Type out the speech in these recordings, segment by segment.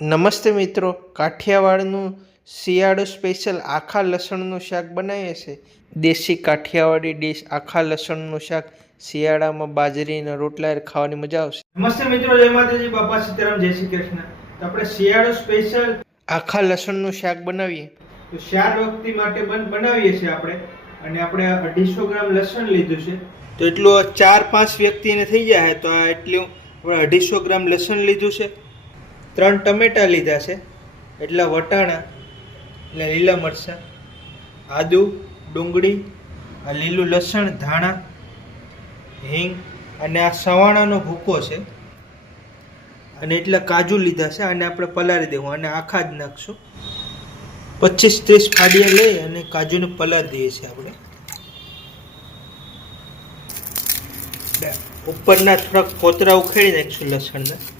નમસ્તે મિત્રો કાઠિયાવાડનું શિયાળુ સ્પેશિયલ આખા લસણનું શાક બનાવીએ છીએ દેશી કાઠિયાવાડી ડીશ આખા લસણનું શાક શિયાળામાં બાજરીના રોટલા ખાવાની મજા આવશે. નમસ્તે મિત્રો જય માતાજી બાપા સીતારામ જય શ્રી કૃષ્ણ. તો આપણે શિયાળો સ્પેશિયલ આખા લસણનું શાક બનાવીએ. તો ચાર વ્યક્તિ માટે બન બનાવીએ છીએ આપણે. અને આપણે અઢીસો ગ્રામ લસણ લીધું છે. તો એટલું ચાર પાંચ વ્યક્તિને થઈ જાય તો આ એટલું આપણે અઢીસો ગ્રામ લસણ લીધું છે. ત્રણ ટમેટા લીધા છે. એટલા વટાણા, એટલે લીલા મરચાં, આદુ, ડુંગળી, આ લીલું લસણ, ધાણા, હિંગ અને આ સવાણાનો ભૂકો છે. અને એટલા કાજુ લીધા છે. અને આપણે પલાળી દેવું. અને આખા જ નાખશું. પચીસ ત્રીસ ફાડિયા લઈ અને કાજુને પલાળી દઈએ છીએ આપણે. ઉપરના થોડાક કોતરા ઉખેડી નાખીશું લસણના.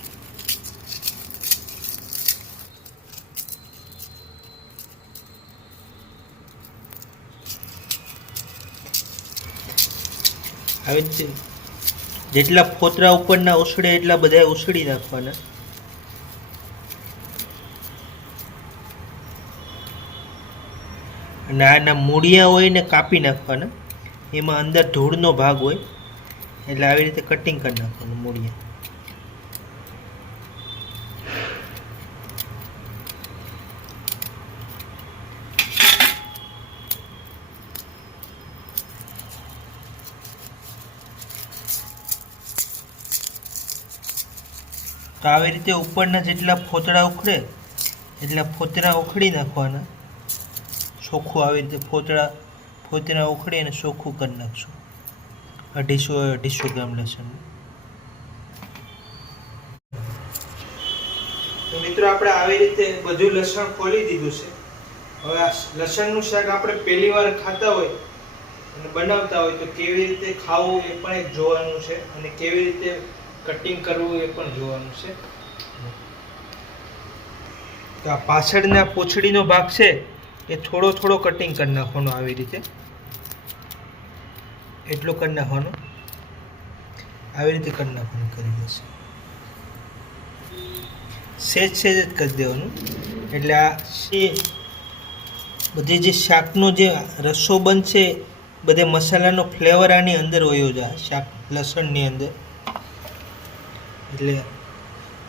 રીતે જેટલા ફોતરા ઉપરના ઉછળે એટલા બધા ઉછળી નાખવાના. અને આના મૂળિયા હોય ને કાપી નાખવાના. એમાં અંદર ધૂળનો ભાગ હોય. એટલે આવી રીતે કટિંગ કરી નાખવાનું મૂળિયા. આવી રીતે ઉપરના જેટલા ફોતરા ઉખડે, એટલા ફોતરા ઉખડી નાખવાના. ચોખ્ખું આવી રીતે ફોતરા ફોતરા ઉખડી અને ચોખ્ખું કરી નાખશું. અઢીસો અઢીસો ગ્રામ લસણ. તો મિત્રો, આપણે આવી રીતે બધું લસણ ખોલી દીધું છે. હવે આ લસણનું શાક આપણે પહેલી વાર ખાતા હોય અને બનાવતા હોય તો કેવી રીતે ખાવું એ પણ એક જોવાનું છે અને કેવી રીતે કટિંગ કરવું એ પણ જોવાનું છે. આ પાછળના પોછડીનો ભાગ છે, એ થોડો થોડો કટિંગ કરી નાખવાનો આવી રીતે. એટલું કરી નાખવાનું. આવી રીતે કરી નાખવાનું કરી દેશે. સેજ સેજ જ કરી દેવાનું. એટલે આ છે બધી જે શાકનો જે રસો બનશે બધે મસાલાનો ફ્લેવર આની અંદર વયો જાય, શાક લસણની અંદર. એટલે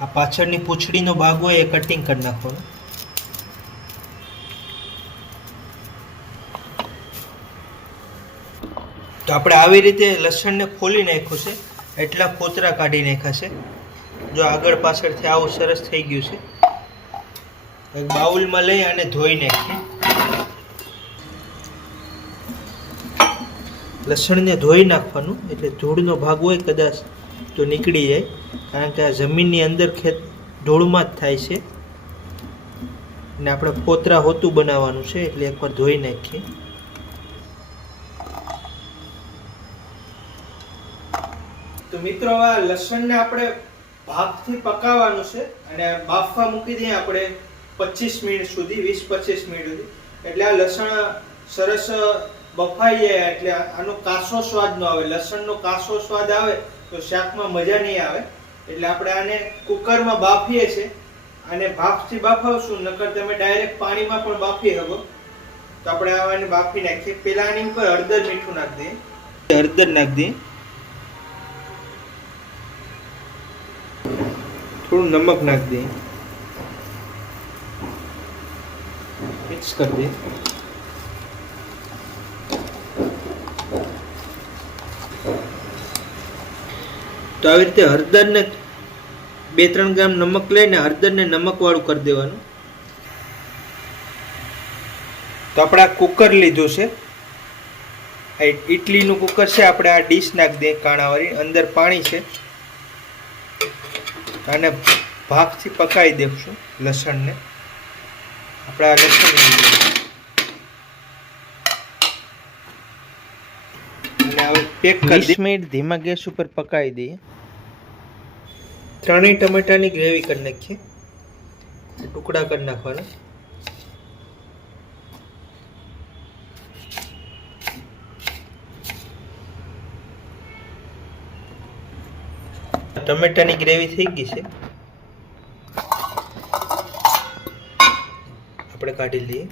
આ પાછળની પૂંછડીનો ભાગ હોય એ કટિંગ કરી નાખવાનો. તો આપણે આવી રીતે લસણને ફોલી નાખ્યું છે, એટલા કોતરા કાઢી નાખ્યા છે. જો આગળ પાછળથી આવું સરસ થઈ ગયું છે એક બાઉલમાં લઈ અને ધોઈ નાખીએ. લસણને ધોઈ નાખવાનું, એટલે ધૂળનો ભાગ હોય કદાચ તો નીકળી જાય. કારણ કે આ જમીનની અંદર ખેત ઢોળમાં જ થાય છે. અને આપણે પોતરા હોતું બનાવવાનું છે, એટલે એકવાર ધોઈ નાખીએ. તો મિત્રો, આ લસણને આપણે ભાપથી પકાવવાનું છે અને બાફવા મૂકી દઈએ આપણે પચીસ મિનિટ સુધી, વીસ પચીસ મિનિટ સુધી. એટલે આ લસણ સરસ બફાઈ જાય, એટલે આનો કાસો સ્વાદ ન આવે. લસણનો કાસો સ્વાદ આવે તો શાકમાં મજા નહીં આવે. એટલે આપણે આને કુકરમાં બાફીએ છીએ. અને ભાપથી બાફાવશું, નકર તમે ડાયરેક્ટ પાણીમાં પણ બાફી શકો. તો આપણે આને બાફી નાખીએ. પેલા આની ઉપર હળદર મીઠું નાખી દઈએ. હળદર નાખી દઈએ. થોડું નમક નાખી દઈએ. મિક્સ કરી દઈએ. તો આવી રીતે હળદરને બે ત્રણ ગ્રામ નમક લઈને હળદરને નમકવાળું કરી દેવાનું. તો આપણે આ કુકર લીધું છે. આ ઇડલીનું કુકર છે, આપણે આ ડીશ નાખી દઈએ કાણાવાળી, અંદર પાણી છે. અને ભાગથી પકાવી દેશું લસણને. આપણે આ લસણ પેક વીસ મિનિટ ધીમા ગેસ ઉપર પકાવી દઈએ ત્રણેય ટમેટાની ગ્રેવી કરી નાખીએ. ટુકડા કરી નાખવાના. ટમેટાની ગ્રેવી થઈ ગઈ છે. આપણે કાઢી લઈએ.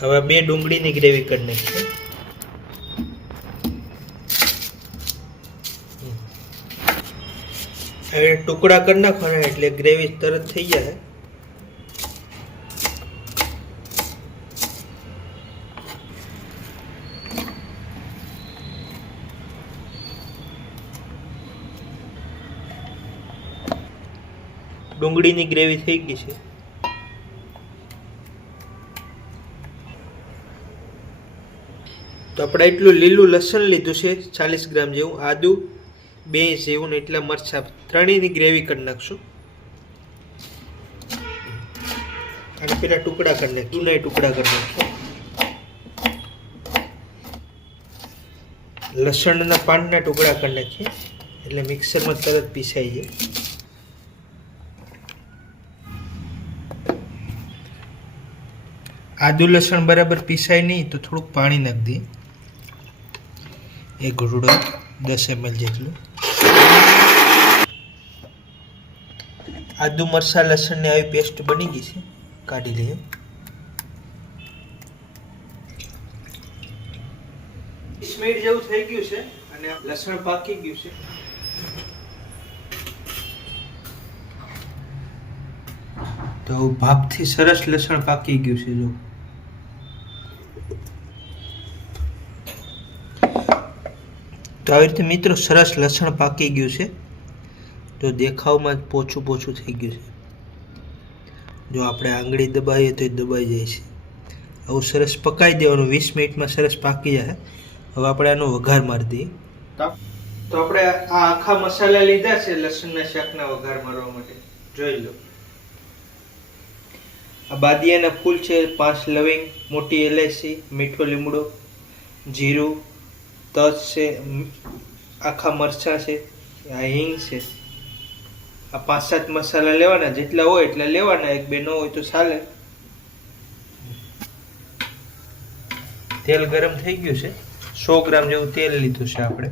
હવે બે ડુંગળીની ગ્રેવી કરી નાખીએ હવે ટુકડા કરી નાખવાના એટલે ગ્રેવી તરત થઈ જાય. ડુંગળીની ગ્રેવી થઈ ગઈ છે. તો આપણે એટલું લીલું લસણ લીધું છે, ચાલીસ ગ્રામ જેવું, આદું, બે જેવું ને એટલા મરચાં, ત્રણેયની ગ્રેવી કરી નાખશું. અને પેલા ટુકડા કરી નાખશું ચૂના ટુકડા કરી નાખશું લસણના પાનના ટુકડા કરી નાખીએ, એટલે મિક્સરમાં તરત પીસાઈ જાય. આદુ લસણ બરાબર પીસાય નહીં, તો થોડુંક પાણી નાખી દઈએ. એક ઘૂંટડો દસ એમએલ જેટલું. આદુ મરસા લસણની આવી પેસ્ટ બની ગઈ છે. કાઢી લઈએ. વીસ મિનિટ જેવું થઈ ગયું છે અને લસણ પાકી ગયું છે. તો ભાપથી સરસ લસણ પાકી ગયું છે જો. તો આવી રીતે મિત્રો સરસ લસણ પાકી ગયું છે. તો દેખાવમાં પોછું પોચું થઈ ગયું છે. જો આપણે આંગળી દબાવીએ તો એ દબાઈ જાય છે. આવું સરસ પકાઈ દેવાનું, વીસ મિનિટમાં સરસ પાકી જાય. હવે આપણે આનો વઘાર મારી દઈએ. તો આપણે આ આખા મસાલા લીધા છે લસણના શાકના વઘાર મારવા માટે. જોઈ લો. આ બાદિયાના ફૂલ છે, પાંચ લવિંગ, મોટી એલાયચી, મીઠો લીમડો, જીરું તજ છે, આખા મરચાં છે, આ હિંગ છે. આ પાંચ સાત મસાલા લેવાના, જેટલા હોય એટલા લેવાના, એક બે ન હોય તો ચાલે. તેલ ગરમ થઈ ગયું છે. સો ગ્રામ જેવું તેલ લીધું છે આપણે.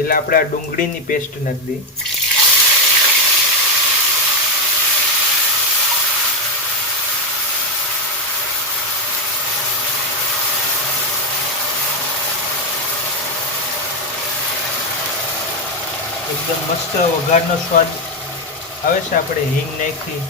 પેલા આપણે આ ડુંગળીની પેસ્ટ નાખી દઈએ. એકદમ મસ્ત વઘારનો સ્વાદ આવે છે. આપણે હિંગ નાખી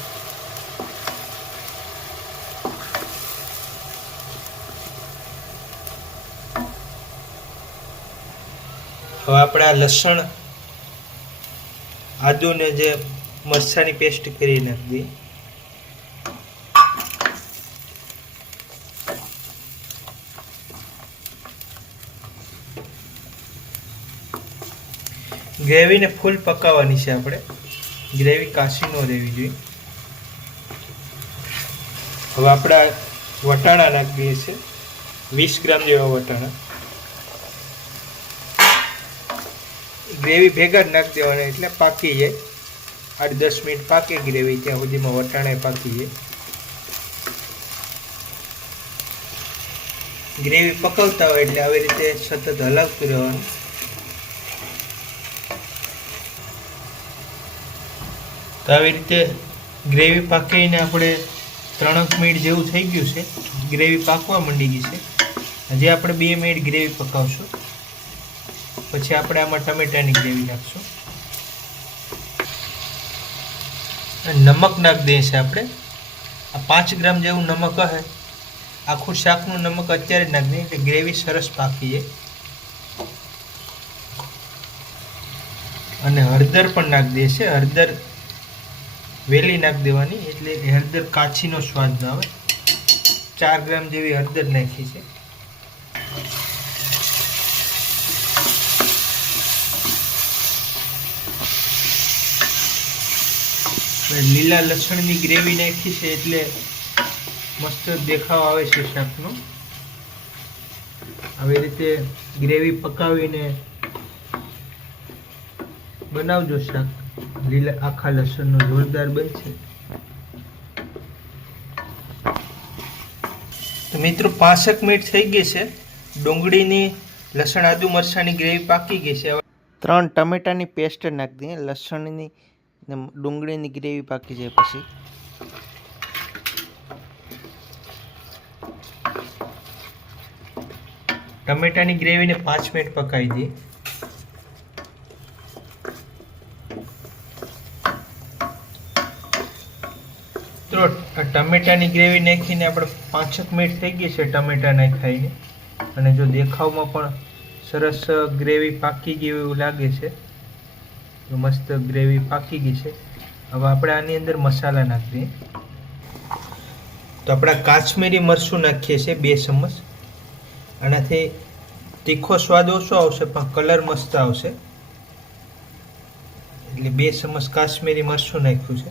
હવે આપણે આ લસણ, આદુને જે મરચાની પેસ્ટ કરી નાખી ગ્રેવીને ફૂલ પકાવવાની છે આપણે. ગ્રેવી કાચી ન રહેવી જોઈએ. હવે આપણે વટાણા નાખીએ છીએ. વીસ ગ્રામ જેવા વટાણા. ગ્રેવી ભેગા જ નાખી દેવાના એટલે પાકી જાય. આઠ દસ મિનિટ પાકે ગ્રેવી ત્યાં સુધીમાં વટાણા પાકી જાય. ગ્રેવી પકવતા હોય એટલે આવી રીતે સતત હલાવતું રહેવાનું. તો આવી રીતે ગ્રેવી પાકીને આપણે ત્રણક મિનિટ જેવું થઈ ગયું છે. ગ્રેવી પાકવા માંડી ગઈ છે. હજી આપણે બે મિનિટ ગ્રેવી પકાવશું. પછી આપણે આમાં ટમેટાની ગ્રેવી નાખશું. નમક નાખી દઈએ છે આપણે. આ પાંચ ગ્રામ જેવું નમક હશે આખું શાકનું નમક અત્યારે નાખી દઈએ એટલે ગ્રેવી સરસ પાકી જાય. અને હળદર પણ નાખી દઈએ છે હળદર વેલી નાખી દેવાની, એટલે હળદર કાચીનો સ્વાદ ના આવે. ચાર ગ્રામ જેવી હળદર નાખી છે. લીલા લસણની ગ્રેવી નાખી છે એટલે મસ્ત દેખાવ આવે છે શાકનો. આવી રીતે ગ્રેવી પકાવીને બનાવજો શાક. લીલા, આખા લસણનો જોરદાર બનશે. તો મિત્રો, પાંસઠ મિનિટ થઈ ગઈ છે. ડુંગળીની લસણ આદુ મરચાંની ગ્રેવી પાકી ગઈ છે. ત્રણ ટમેટાની પેસ્ટ નાખી દઈએ. લસણની ને ડુંગળીની ગ્રેવી પાકી જાય પછી. ટમેટાની ગ્રેવીને પાંચ મિનિટ પકાવી દઈએ. તો ટમેટાની ગ્રેવી નાખીને આપણે પાંચક મિનિટ થઈ ગઈ છે ટમેટા નાખાઈને. અને જો દેખાવમાં પણ સરસ ગ્રેવી પાકી ગઈ એવું લાગે છે. મસ્ત ગ્રેવી પાકી ગઈ છે. હવે આપણે આની અંદર મસાલા નાખીએ. તો આપણે કાશ્મીરી મરચું નાખીએ છીએ બે ચમચ. આનાથી તીખો સ્વાદ ઓછો આવશે, પણ કલર મસ્ત આવશે. એટલે બે ચમચ કાશ્મીરી મરચું નાખ્યું છે.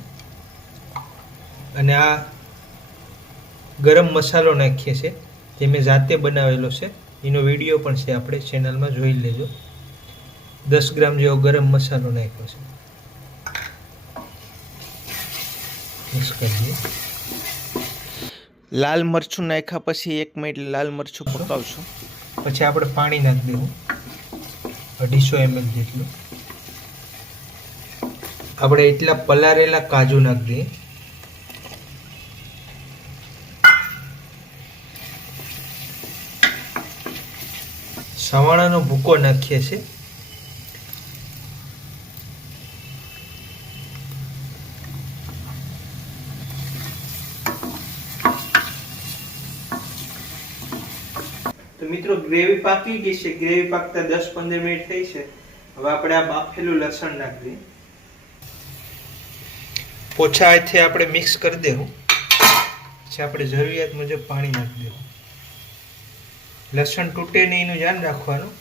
અને આ ગરમ મસાલો નાખીએ છીએ, જે મેં જાતે બનાવેલો છે. એનો વીડિયો પણ છે, આપણે ચેનલમાં જોઈ લેજો. દસ ગ્રામ જેવો ગરમ મસાલો નાખ્યો છે. મિક્સ કરી લાલ મરચું નાખ્યા પછી એક મિનિટ લાલ મરચું પકાવશું. પછી આપણે પાણી નાખી દેવું. અઢીસો એમએલ જેટલું. આપણે એટલા પલારેલા કાજુ નાખી દઈએ. સવાણાનો ભૂકો નાખીએ છીએ તો મિત્રો ગ્રેવી પાકી ગઈ છે. ગ્રેવી પાકતા દસ પંદર મિનિટ થઈ છે. હવે આપણે આ બાફેલું લસણ નાખી દઈએ પોછા હાથે આપણે મિક્સ કરી દેવું. પછી આપણે જરૂરિયાત મુજબ પાણી નાખી દેવું. લસણ તૂટે નહીં એનું ધ્યાન રાખવાનું.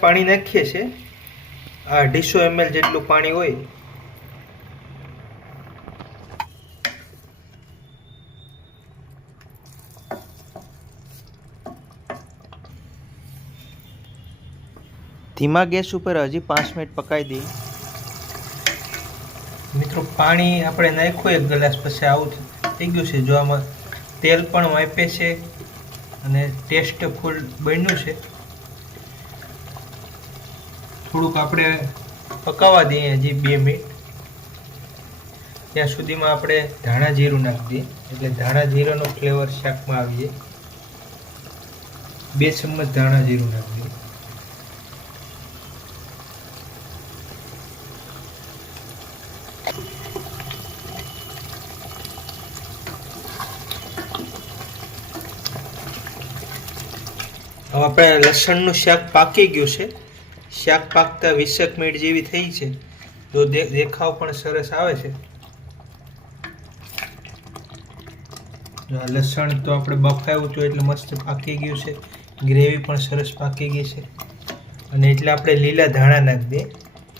પાણી નાખીએ છીએ. આ અઢીસો એમએલ જેટલું પાણી હોય ધીમા ગેસ ઉપર હજી પાંચ મિનિટ પકાવી દઈએ. મિત્રો, પાણી આપણે નાખ્યું એક ગ્લાસ પછી આવું થઈ ગયું છે. જો આમાં તેલ પણ વાપે છે અને ટેસ્ટ ફૂલ બન્યું છે. થોડુંક આપણે પકાવવા દઈએ હજી બે મિનિટ. ત્યાં સુધીમાં આપણે ધાણા જીરું નાખી દઈએ. એટલે ધાણા જીરાનો ફ્લેવર શાકમાં આવી જાય બે ચમચ ધાણા જીરું નાખી દઈએ. હવે આપણે લસણનું શાક પાકી ગયું છે. શાક પાકતા વીસેક મિનિટ જેવી થઈ છે. તો દેખાવ પણ સરસ આવે છે. લસણ તો આપણે બફાયું હતું એટલે મસ્ત પાકી ગયું છે. ગ્રેવી પણ સરસ પાકી ગઈ છે. અને એટલે આપણે લીલા ધાણા નાખી દઈએ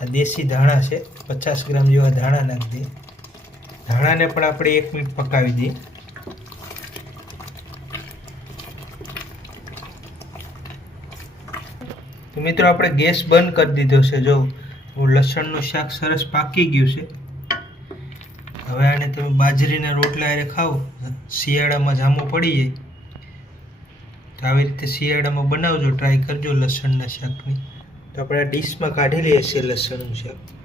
આ દેશી ધાણા છે. પચાસ ગ્રામ જેવા ધાણા નાખી દઈએ ધાણાને પણ આપણે એક મિનિટ પકાવી દઈએ. મિત્રો, આપણે ગેસ બંધ કરી દીધો છે. જો લસણનું શાક સરસ પાકી ગયું છે. હવે આને તમે બાજરીના રોટલા હારે ખાઓ. શિયાળામાં જામો પડી જાય. તો આવી રીતે શિયાળામાં બનાવજો. ટ્રાય કરજો લસણના શાકની. તો આપણે ડીશમાં કાઢી લઈએ છીએ લસણનું શાક.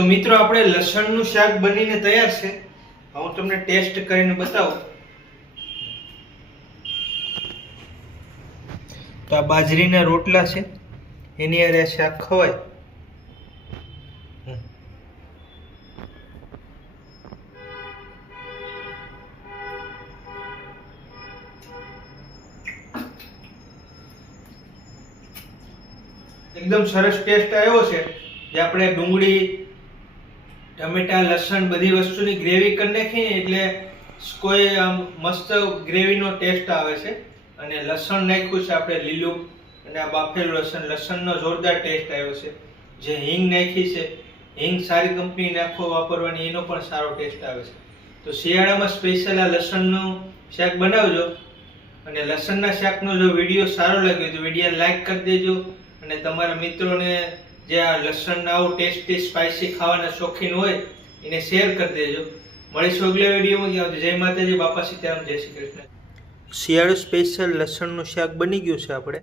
તો મિત્રો, આપણે લસણનું શાક બનીને તૈયાર છે. હું તમને ટેસ્ટ કરીને બતાવું. તો આ બાજરીના રોટલા છે. એની અરે શાક ખવાય. એકદમ સરસ ટેસ્ટ આવ્યો છે. જે આપણે ડુંગળી ટમેટા, લસણ બધી વસ્તુની ગ્રેવી કરી નાખીએ એટલે કોઈ, આમ, મસ્ત ગ્રેવીનો ટેસ્ટ આવે છે. અને લસણ નાખ્યું છે આપણે લીલું અને આ બાફેલું લસણ. લસણનો જોરદાર ટેસ્ટ આવ્યો છે. જે હિંગ નાખી છે, હિંગ સારી કંપની નાખો વાપરવાની, એનો પણ સારો ટેસ્ટ આવે છે. તો શિયાળામાં સ્પેશિયલ આ લસણનું શાક બનાવજો. અને લસણના શાકનો જો વીડિયો સારો લાગ્યો તો વીડિયો લાઈક કરી દેજો. અને તમારા મિત્રોને જે આ લસણના આવું ટેસ્ટી સ્પાઇસી ખાવાના શોખીન હોય, એને શેર કરી દેજો. મળીશું અગલા વિડીયોમાં જય માતાજી. બાપા સીતારામ. જય શ્રી કૃષ્ણ. શિયાળો સ્પેશિયલ લસણનું શાક બની ગયું છે આપણે.